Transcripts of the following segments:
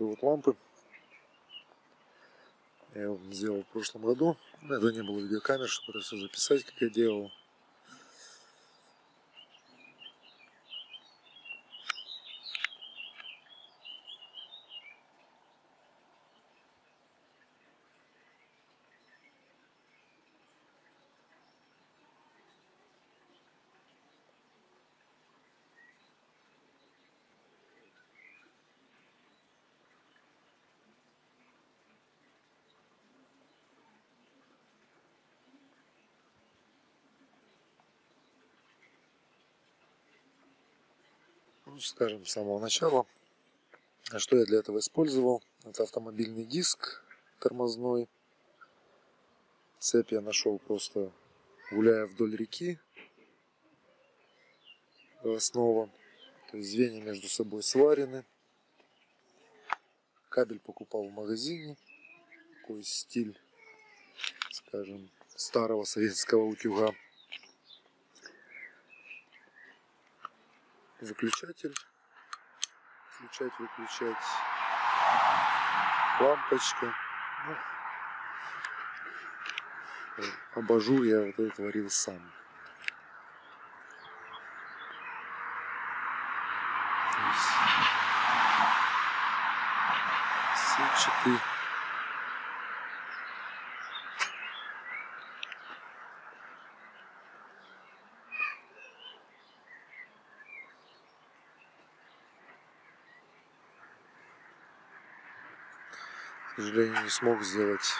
такой вот лампы. Я его сделал в прошлом году. Это не было видеокамер, чтобы это все записать, как я делал. Ну, скажем, с самого начала. А что я для этого использовал? Это автомобильный диск тормозной. Цепь я нашел просто гуляя вдоль реки. Основан. То есть звенья между собой сварены. Кабель покупал в магазине. Такой стиль, скажем, старого советского утюга. Выключатель. Включать, выключать. Лампочка. Ну, абажур я вот это творил сам. Сетчатый. К сожалению, не смог сделать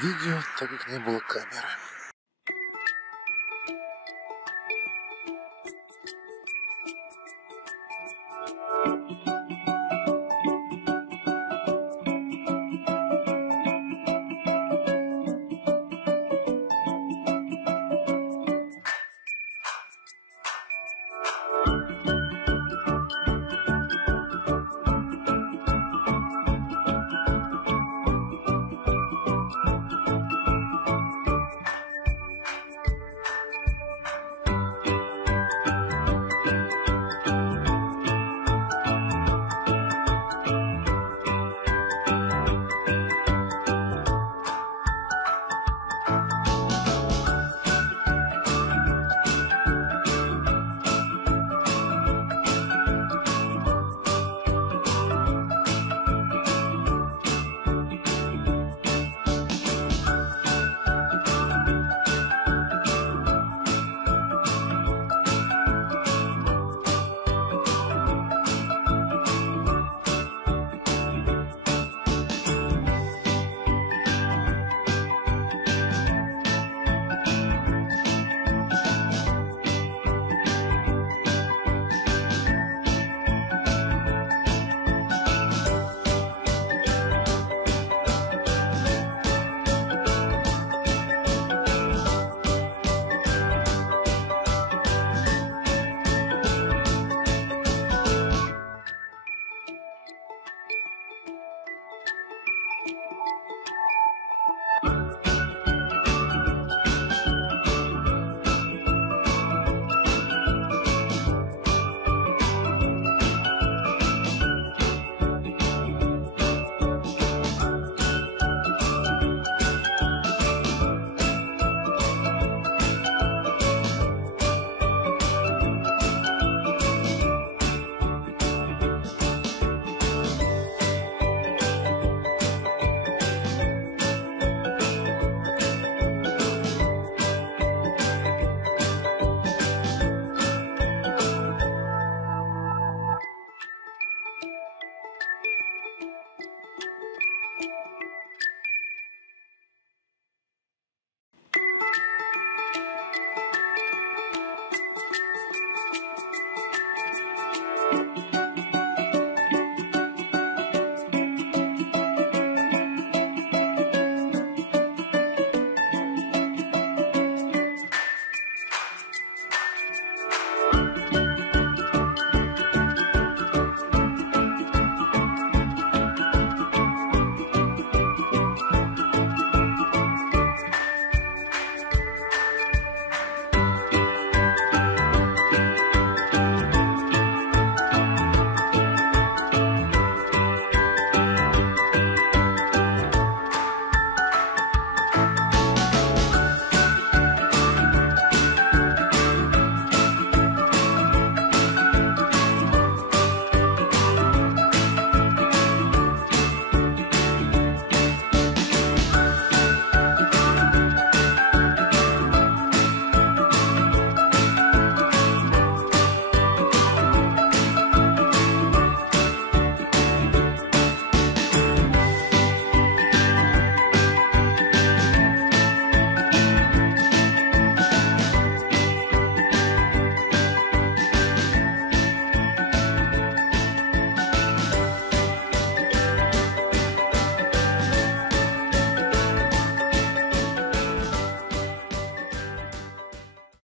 видео, так как не было камеры.